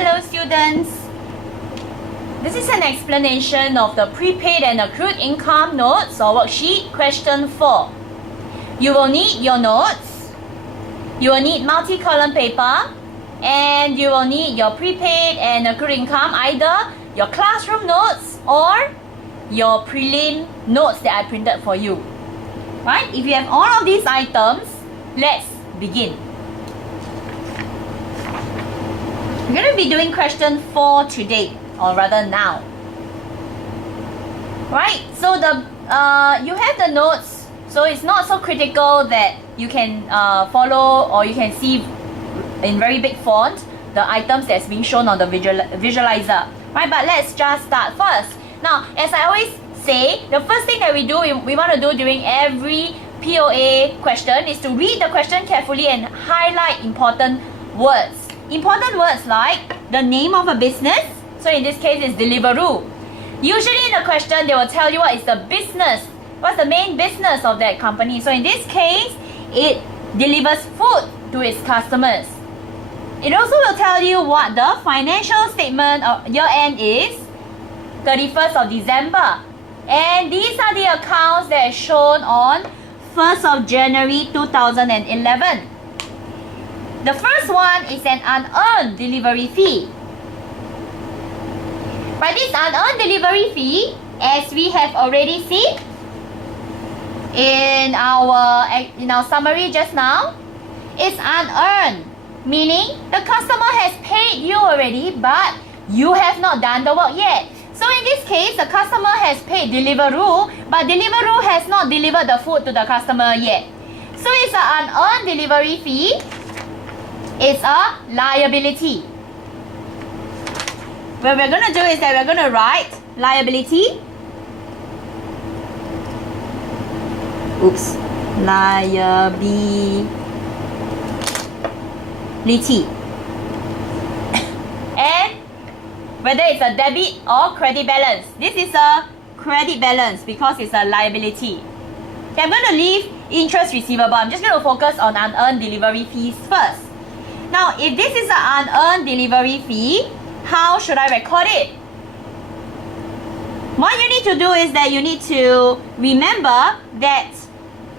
Hello students. This is an explanation of the prepaid and accrued income notes or worksheet question 4. You will need your notes, you will need multi-column paper, and you will need your prepaid and accrued income, either your classroom notes or your prelim notes that I printed for you. Right? If you have all of these items, let's begin. We're going to be doing question 4 today, or rather now. Right? So you have the notes, so it's not so critical that you can follow or you can see in very big font the items that's being shown on the visualizer. Right? But let's just start first. Now, as I always say, the first thing that we want to do during every POA question is to read the question carefully and highlight important words. Important words like the name of a business, so in this case it's Deliveroo. Usually in the question they will tell you what is the business, what's the main business of that company. So in this case, it delivers food to its customers. It also will tell you what the financial statement of year end is, 31st of December. And these are the accounts that are shown on 1st of January 2011. The first one is an unearned delivery fee. By this unearned delivery fee, as we have already seen in our summary just now, is unearned, meaning the customer has paid you already, but you have not done the work yet. So in this case, the customer has paid Deliveroo, but Deliveroo has not delivered the food to the customer yet. So it's an unearned delivery fee. It's a liability. What we're going to do is that we're going to write liability. Oops. Liability. And whether it's a debit or credit balance. This is a credit balance because it's a liability. Okay, I'm going to leave interest receivable. I'm just going to focus on unearned delivery fees first. Now, if this is an unearned delivery fee, how should I record it? What you need to do is that you need to remember that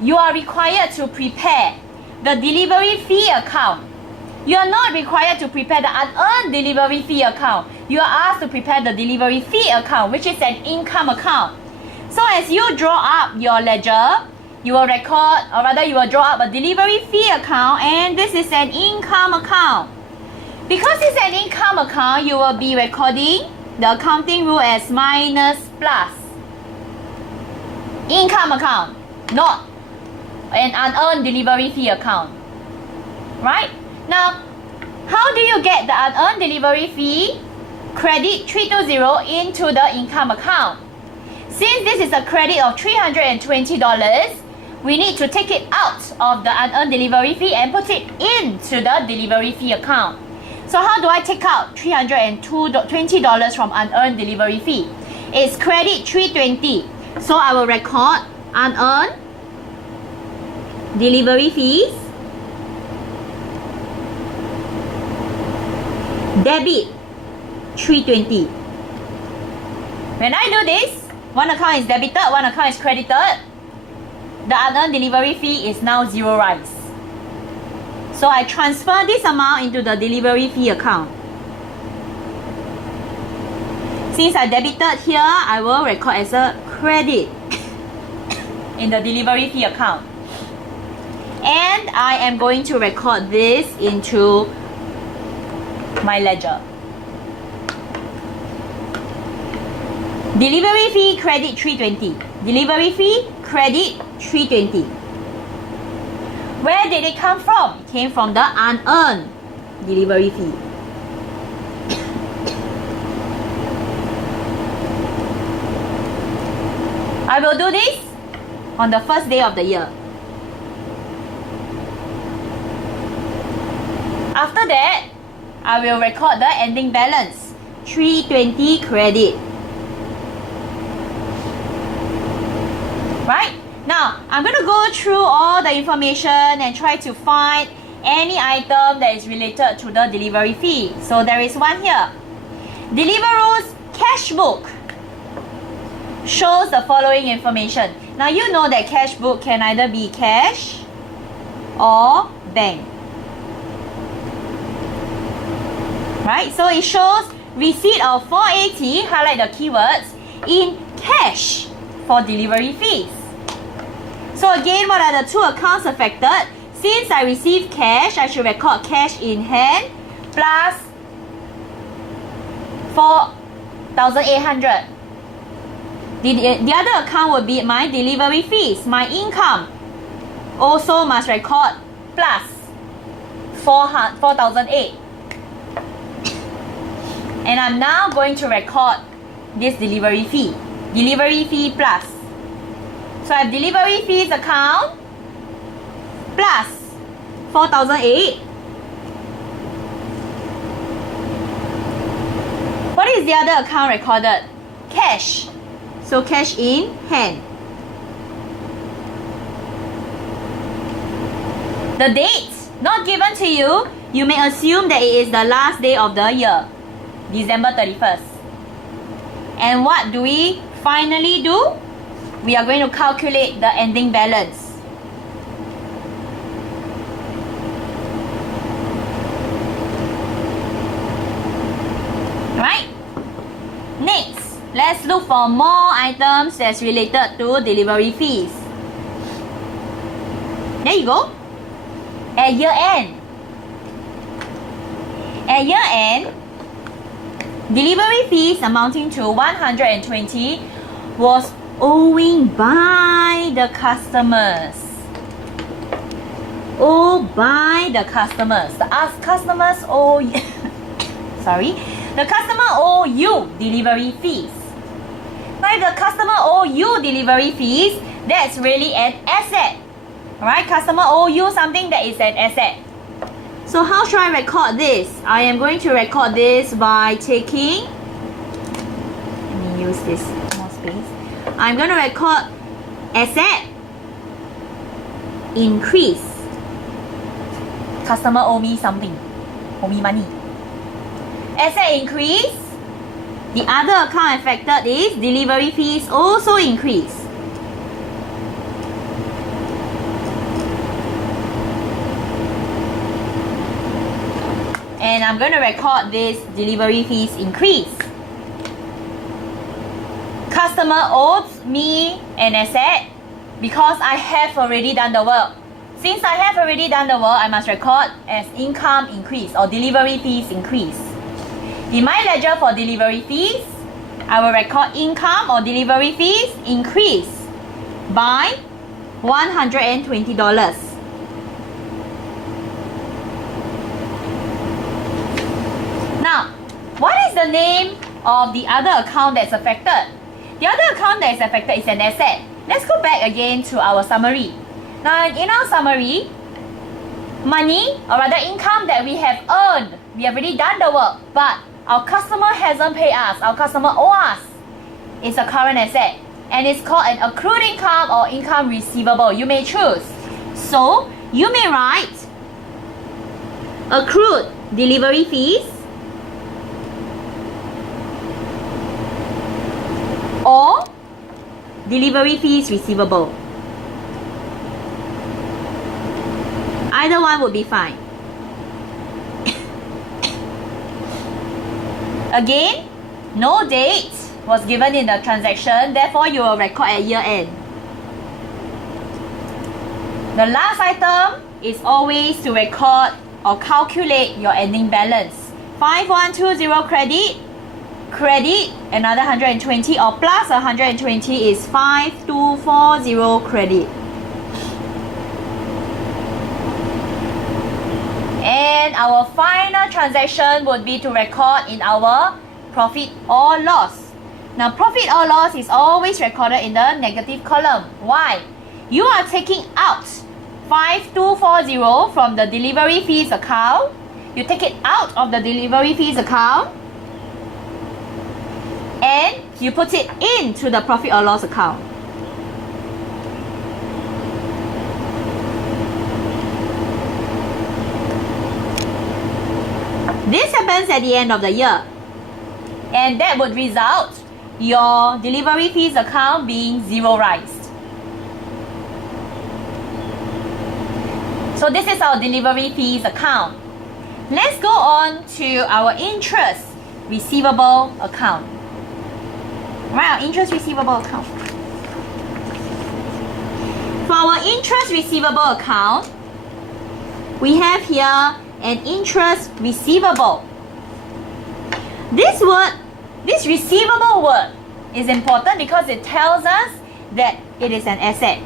you are required to prepare the delivery fee account. You are not required to prepare the unearned delivery fee account. You are asked to prepare the delivery fee account, which is an income account. So as you draw up your ledger, you will record, or rather you will draw up a delivery fee account, and this is an income account. Because it's an income account, you will be recording the accounting rule as minus plus. Income account, not an unearned delivery fee account. Right? Now, how do you get the unearned delivery fee credit 320 into the income account? Since this is a credit of $320, we need to take it out of the unearned delivery fee and put it into the delivery fee account. So how do I take out $320 from unearned delivery fee? It's credit 320. So I will record unearned delivery fees, debit 320. When I do this, one account is debited, one account is credited. The unearned delivery fee is now zeroized. So I transfer this amount into the delivery fee account. Since I debited here, I will record as a credit in the delivery fee account. And I am going to record this into my ledger. Delivery fee credit 320. Delivery fee credit 320. Where did it come from? It came from the unearned delivery fee. I will do this on the first day of the year. After that, I will record the ending balance, 320 credit. Right? Now, I'm going to go through all the information and try to find any item that is related to the delivery fee. So there is one here. Deliveroo's cash book shows the following information. Now you know that cash book can either be cash or bank. Right? So it shows receipt of 480, highlight the keywords, in cash for delivery fees. So again, what are the two accounts affected? Since I received cash, I should record cash in hand plus 4,800. The other account would be my delivery fees, my income. Also must record plus 4,008. And I'm now going to record this delivery fee. Delivery fee plus. So I have delivery fees account plus 4,008. What is the other account recorded? Cash. So cash in hand. The date not given to you, you may assume that it is the last day of the year, December 31st. And what do we finally do? We are going to calculate the ending balance. Right? Next, let's look for more items that's related to delivery fees. There you go. At year end. At year end, delivery fees amounting to 120 was owing by the customers. Owed by the customers. The customers owe you sorry. The customer owe you delivery fees. Now if the customer owe you delivery fees, that's really an asset. Alright, customer owe you something that is an asset. So how should I record this? I am going to record this by taking, let me use this more space. I'm going to record asset increase. Customer owe me something, owe me money. Asset increase. The other account affected is delivery fees also increase. And I'm going to record this delivery fees increase. Customer owes me an asset because I have already done the work. Since I have already done the work, I must record as income increase or delivery fees increase. In my ledger for delivery fees, I will record income or delivery fees increase by $120. Now, what is the name of the other account that's affected? The other account that is affected is an asset. Let's go back again to our summary. Now, in our summary, money or rather income that we have earned, we have already done the work, but our customer hasn't paid us, our customer owes us. It's a current asset and it's called an accrued income or income receivable. You may choose. So, you may write accrued delivery fees or delivery fees receivable. Either one would be fine. Again, no date was given in the transaction, therefore you will record at year end. The last item is always to record or calculate your ending balance. 5120 credit another 120 or plus 120 is 5240 credit. And our final transaction would be to record in our profit or loss. Now profit or loss is always recorded in the negative column. Why? You are taking out 5240 from the delivery fees account. You take it out of the delivery fees account and you put it into the profit or loss account. This happens at the end of the year. And that would result your delivery fees account being zeroized. So this is our delivery fees account. Let's go on to our interest receivable account. Right, our interest receivable account. For our interest receivable account, we have here an interest receivable. This receivable word is important because it tells us that it is an asset.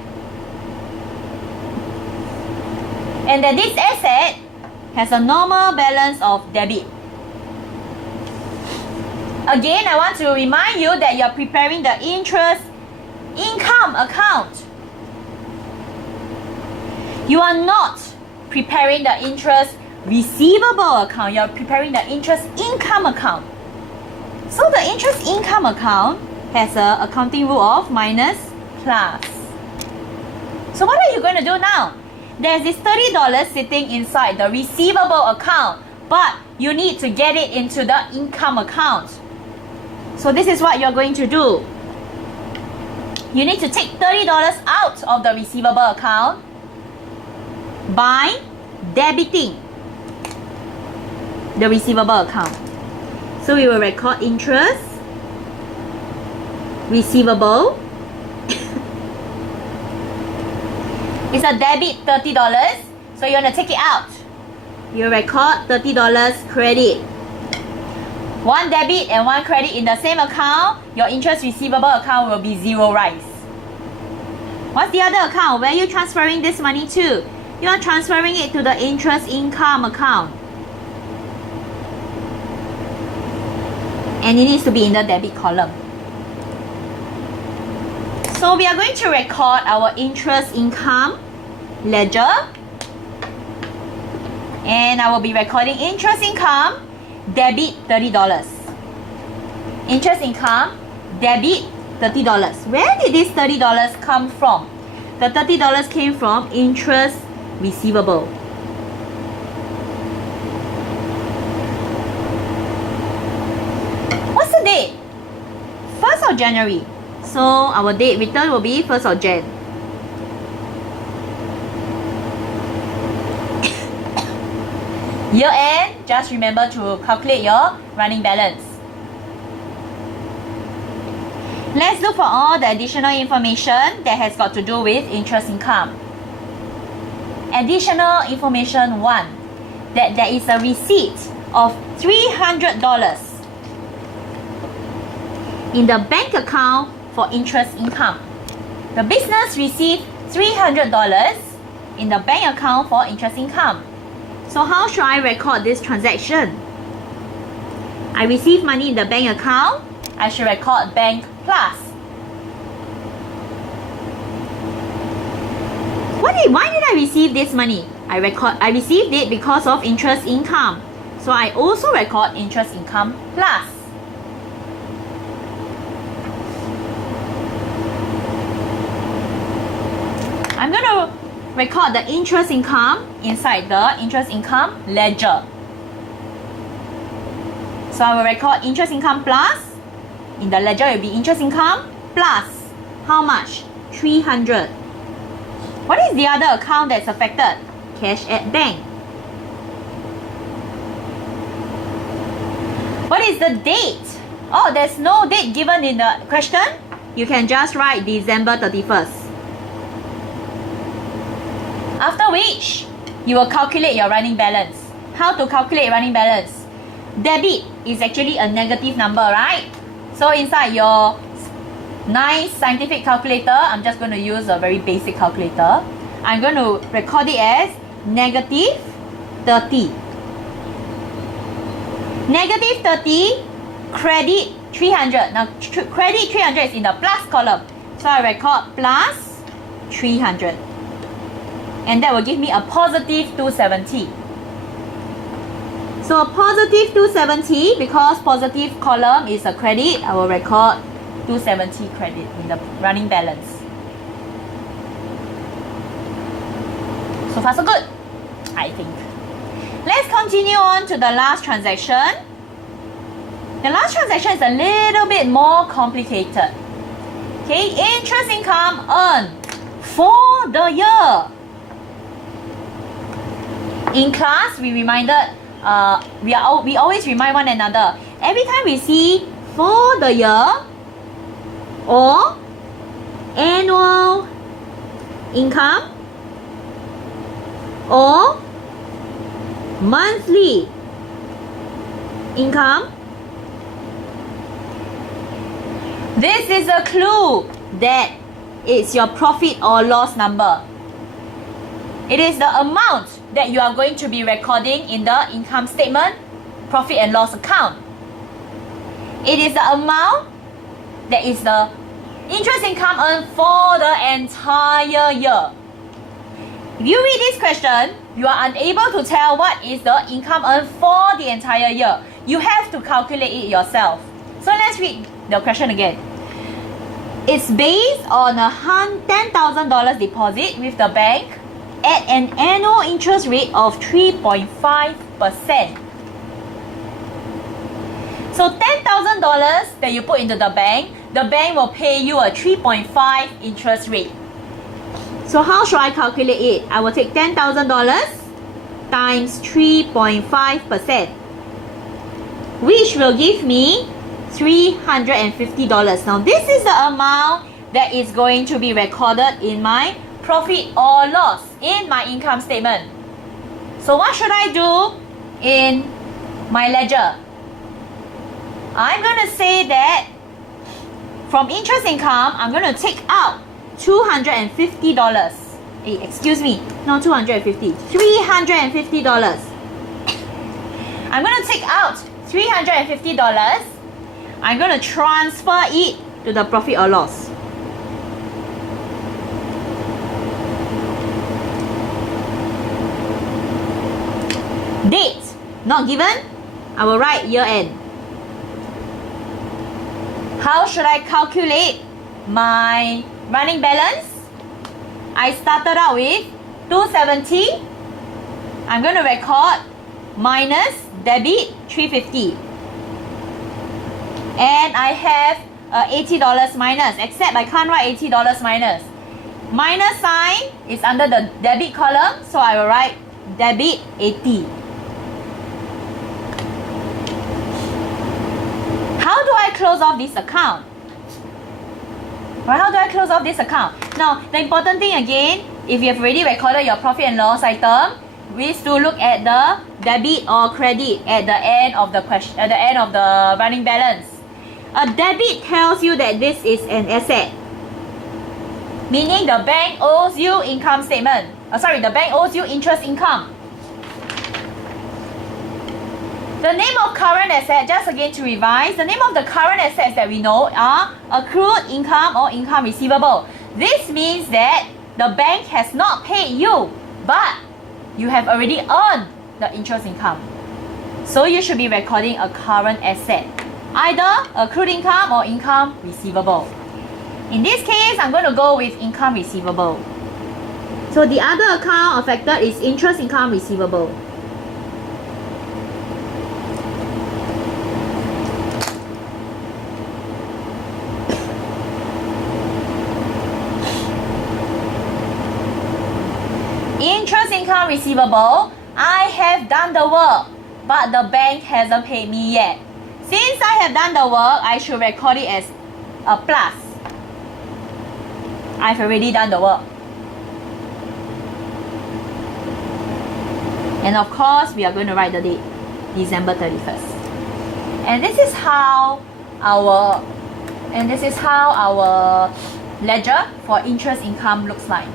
And that this asset has a normal balance of debit. Again, I want to remind you that you're preparing the interest income account. You are not preparing the interest receivable account. You're preparing the interest income account. So the interest income account has an accounting rule of minus plus. So what are you going to do now? There's this $30 sitting inside the receivable account, but you need to get it into the income account. So this is what you're going to do. You need to take $30 out of the receivable account by debiting the receivable account. So we will record interest receivable. It's a debit $30, so you're going to take it out. You record $30 credit. One debit and one credit in the same account, your interest receivable account will be zeroized. What's the other account? Where are you transferring this money to? You are transferring it to the interest income account. And it needs to be in the debit column. So we are going to record our interest income ledger. And I will be recording interest income, debit $30. Interest income, debit $30. Where did this $30 come from? The $30 came from interest receivable. What's the date? 1st of January. So our date return will be 1st of Jan. Year end, just remember to calculate your running balance. Let's look for all the additional information that has got to do with interest income. Additional information 1, that there is a receipt of $300 in the bank account for interest income. The business received $300 in the bank account for interest income. So how should I record this transaction? I receive money in the bank account. I should record bank plus. Why did I receive this money? I received it because of interest income. So I also record interest income plus. I'm going to record the interest income inside the interest income ledger. So I will record interest income plus. In the ledger, it will be interest income plus. How much? 300. What is the other account that's affected? Cash at bank. What is the date? Oh, there's no date given in the question. You can just write December 31st. After which, you will calculate your running balance. How to calculate running balance? Debit is actually a negative number, right? So inside your nice scientific calculator, I'm just going to use a very basic calculator. I'm going to record it as negative 30. Negative 30, credit 300. Now credit 300 is in the plus column. So I record plus 300. And that will give me a positive 270. So a positive 270, because positive column is a credit, I will record 270 credit in the running balance. So far so good, I think. Let's continue on to the last transaction. The last transaction is a little bit more complicated. Okay, interest income earned for the year. In class, we reminded, we always remind one another. Every time we see for the year or annual income or monthly income, this is a clue that it's your profit or loss number. It is the amount that you are going to be recording in the income statement, profit and loss account. It is the amount that is the interest income earned for the entire year. If you read this question, you are unable to tell what is the income earned for the entire year. You have to calculate it yourself. So let's read the question again. It's based on a $10,000 deposit with the bank at an annual interest rate of 3.5%. So $10,000 that you put into the bank will pay you a 3.5 interest rate. So how should I calculate it? I will take $10,000 times 3.5%, which will give me $350. Now this is the amount that is going to be recorded in my profit or loss in my income statement. So what should I do in my ledger? I'm going to say that from interest income, I'm going to take out $250. Hey, excuse me, not $250, $350. I'm going to take out $350. I'm going to transfer it to the profit or loss. Date, not given. I will write year end. How should I calculate my running balance? I started out with 270. I'm going to record minus debit 350. And I have $80 minus, except I can't write $80 minus. Minus sign is under the debit column, so I will write debit 80. How do I close off this account? Right, how do I close off this account? Now, the important thing again, if you have already recorded your profit and loss item, is to look at the debit or credit at the end of the question, at the end of the running balance. A debit tells you that this is an asset, meaning the bank owes you income statement. The bank owes you interest income. The name of current asset, just again to revise, the name of the current assets that we know are accrued income or income receivable. This means that the bank has not paid you, but you have already earned the interest income. So you should be recording a current asset, either accrued income or income receivable. In this case, I'm going to go with income receivable. So the other account affected is interest income receivable. Interest income receivable, I have done the work, but the bank hasn't paid me yet. Since I have done the work, I should record it as a plus. I've already done the work. And of course, we are going to write the date, December 31st. And this is how our ledger for interest income looks like.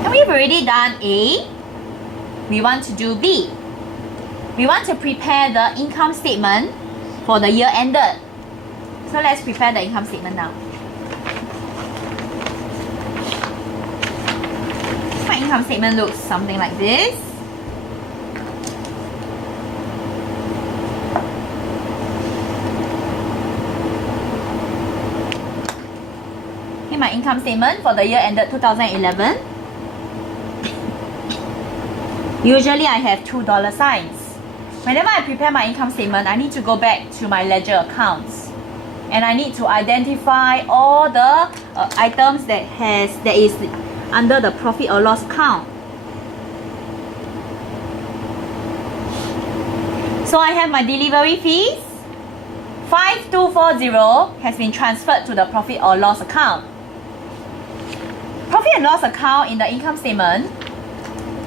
And we've already done A. We want to do B. We want to prepare the income statement for the year ended. So let's prepare the income statement now. My income statement looks something like this. Okay, my income statement for the year ended 2011. Usually I have $2 signs. Whenever I prepare my income statement, I need to go back to my ledger accounts. And I need to identify all the items that is under the profit or loss account. So I have my delivery fees. 5240 has been transferred to the profit or loss account. Profit and loss account in the income statement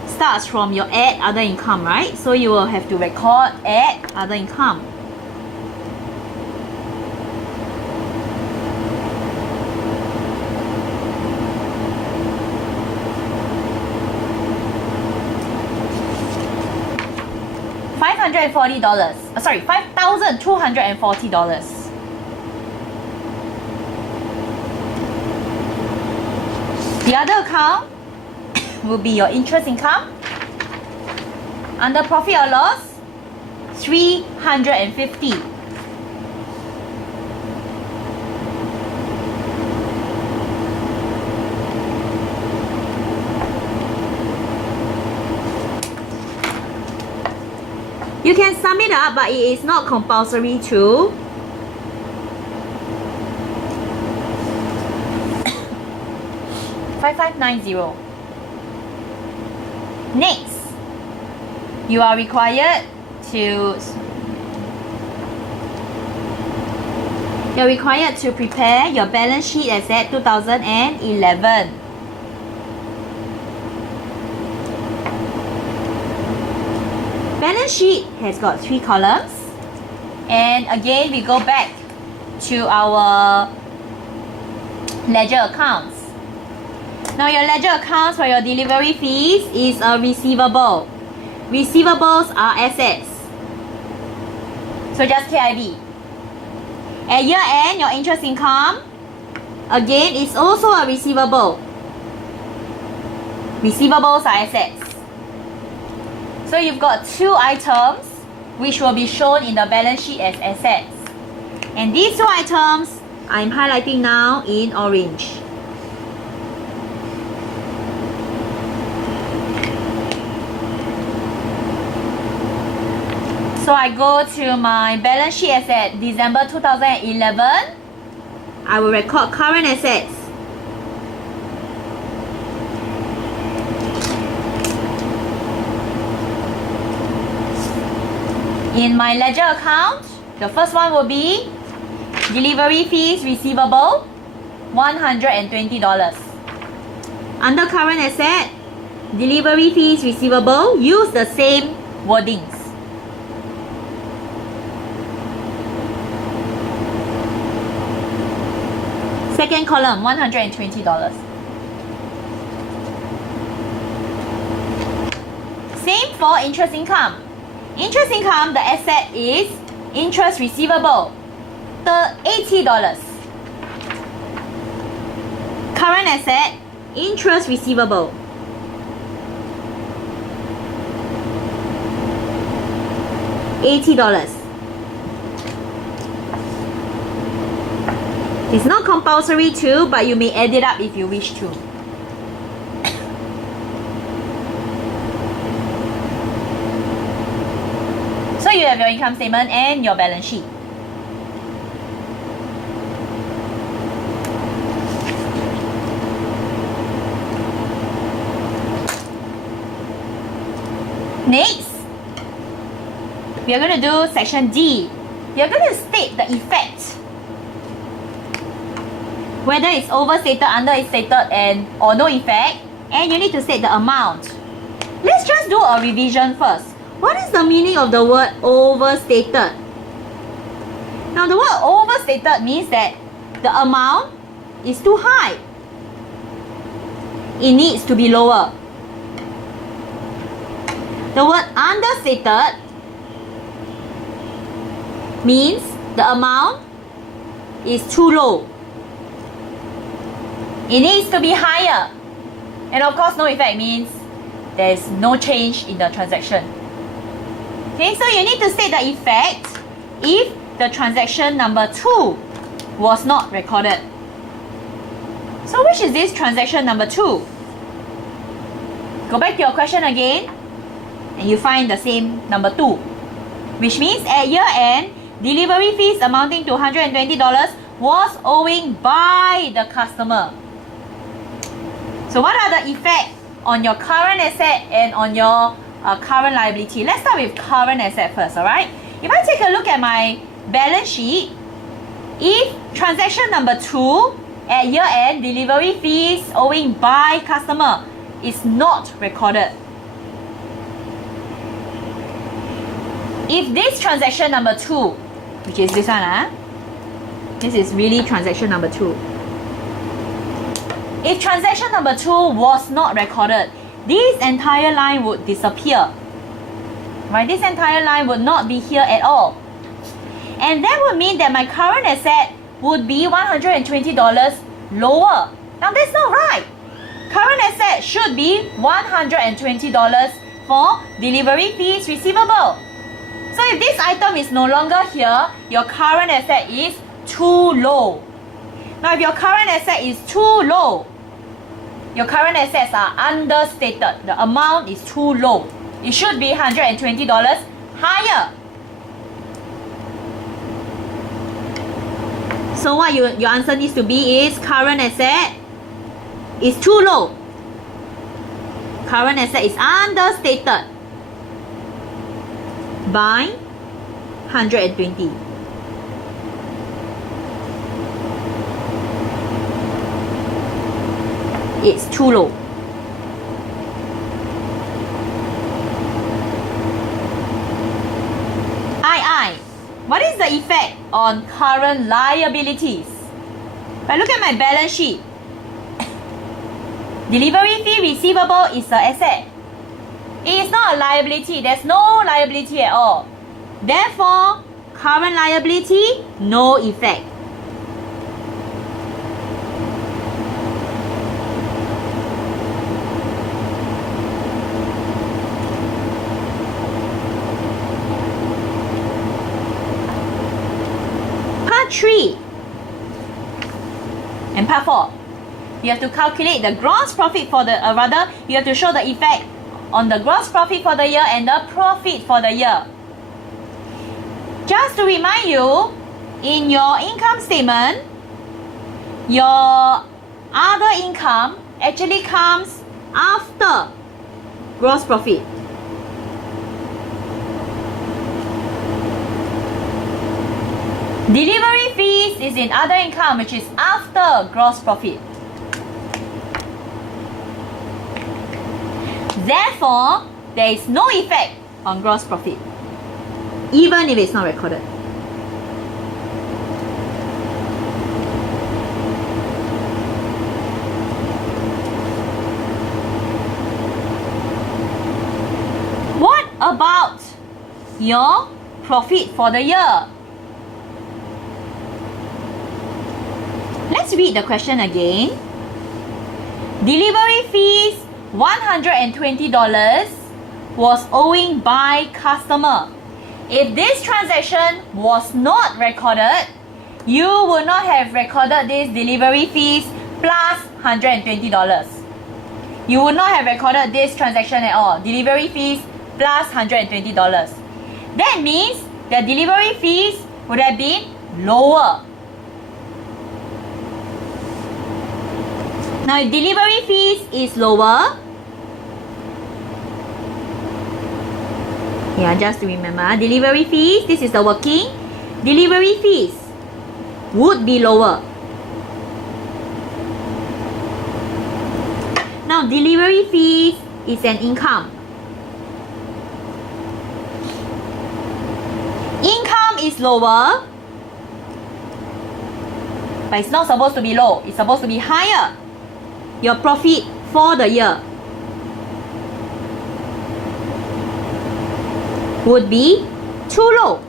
starts from your add other income, right? So you will have to record add other income. $540. Sorry, $5,240. The other account will be your interest income. Under profit or loss, $350. You can sum it up, but it is not compulsory to. $5,590. Next, you are required to prepare your balance sheet as at 2011. Balance sheet has got 3 columns, and again we go back to our ledger accounts. Now your ledger accounts for your delivery fees is a receivable. Receivables are assets. So just KIV. At year end, your interest income again is also a receivable. Receivables are assets. So you've got 2 items which will be shown in the balance sheet as assets. And these 2 items I'm highlighting now in orange. So I go to my balance sheet as at December 2011. I will record current assets. In my ledger account, the first one will be delivery fees receivable, $120. Under current asset, delivery fees receivable, use the same wordings. Second column, $120. Same for interest income. Interest income, the asset is interest receivable, $80. Current asset, interest receivable, $80. It's not compulsory to, but you may add it up if you wish to. So you have your income statement and your balance sheet. Next, we are going to do section D. We are going to state the effect, whether it's overstated, understated, or no effect, and you need to state the amount. Let's just do a revision first. What is the meaning of the word overstated? Now the word overstated means that the amount is too high. It needs to be lower. The word understated means the amount is too low. It needs to be higher. And of course, no effect means there is no change in the transaction. Okay, so you need to state the effect if the transaction number 2 was not recorded. So which is this transaction number 2? Go back to your question again. and you find the same number 2, which means at year end, delivery fees amounting to $120 was owing by the customer. So what are the effects on your current asset and on your current liability? Let's start with current asset first, alright? If I take a look at my balance sheet, if transaction number 2 at year end, delivery fees owing by customer is not recorded. If this transaction number 2, which is this one, this is really transaction number 2. If transaction number 2 was not recorded, this entire line would disappear. Right? This entire line would not be here at all. And that would mean that my current asset would be $120 lower. Now that's not right. Current asset should be $120 for delivery fees receivable. So if this item is no longer here, your current asset is too low. Now if your current asset is too low, your current assets are understated. The amount is too low. It should be $120 higher. So what your answer needs to be is current asset is too low. Current asset is understated by 120. It's too low. What is the effect on current liabilities? If I look at my balance sheet, delivery fee receivable is an asset. It is not a liability. There's no liability at all. Therefore, current liability, no effect. Part 3 and part 4. You have to calculate the gross profit for the, you have to show the effect on the gross profit for the year and the profit for the year. Just to remind you, in your income statement, your other income actually comes after gross profit. Delivery fees is in other income, which is after gross profit. Therefore, there is no effect on gross profit, even if it's not recorded. What about your profit for the year? Let's read the question again. Delivery fees $120 was owing by customer. If this transaction was not recorded, you would not have recorded this delivery fees plus $120. You would not have recorded this transaction at all. Delivery fees plus $120. That means the delivery fees would have been lower. Now, if delivery fees is lower, just to remember, delivery fees, this is the working, delivery fees would be lower. Now, delivery fees is an income. Income is lower, but it's not supposed to be low, it's supposed to be higher. Your profit for the year would be too low.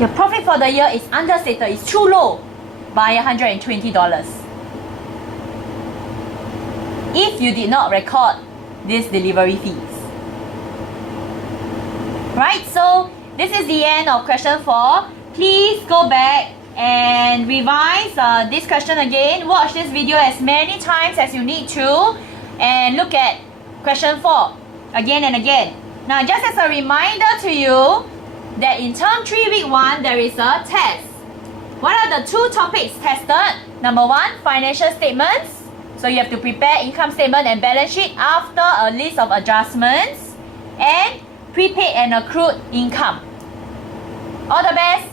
Your profit for the year is understated, it's too low by $120. If you did not record these delivery fees. Right, so this is the end of question 4. Please go back and revise this question again. Watch this video as many times as you need to and look at question 4 again and again. Now, just as a reminder to you that in term 3 week 1 there is a test. What are the 2 topics tested? Number 1, financial statements. So you have to prepare income statement and balance sheet after a list of adjustments, and prepaid and accrued income. All the best.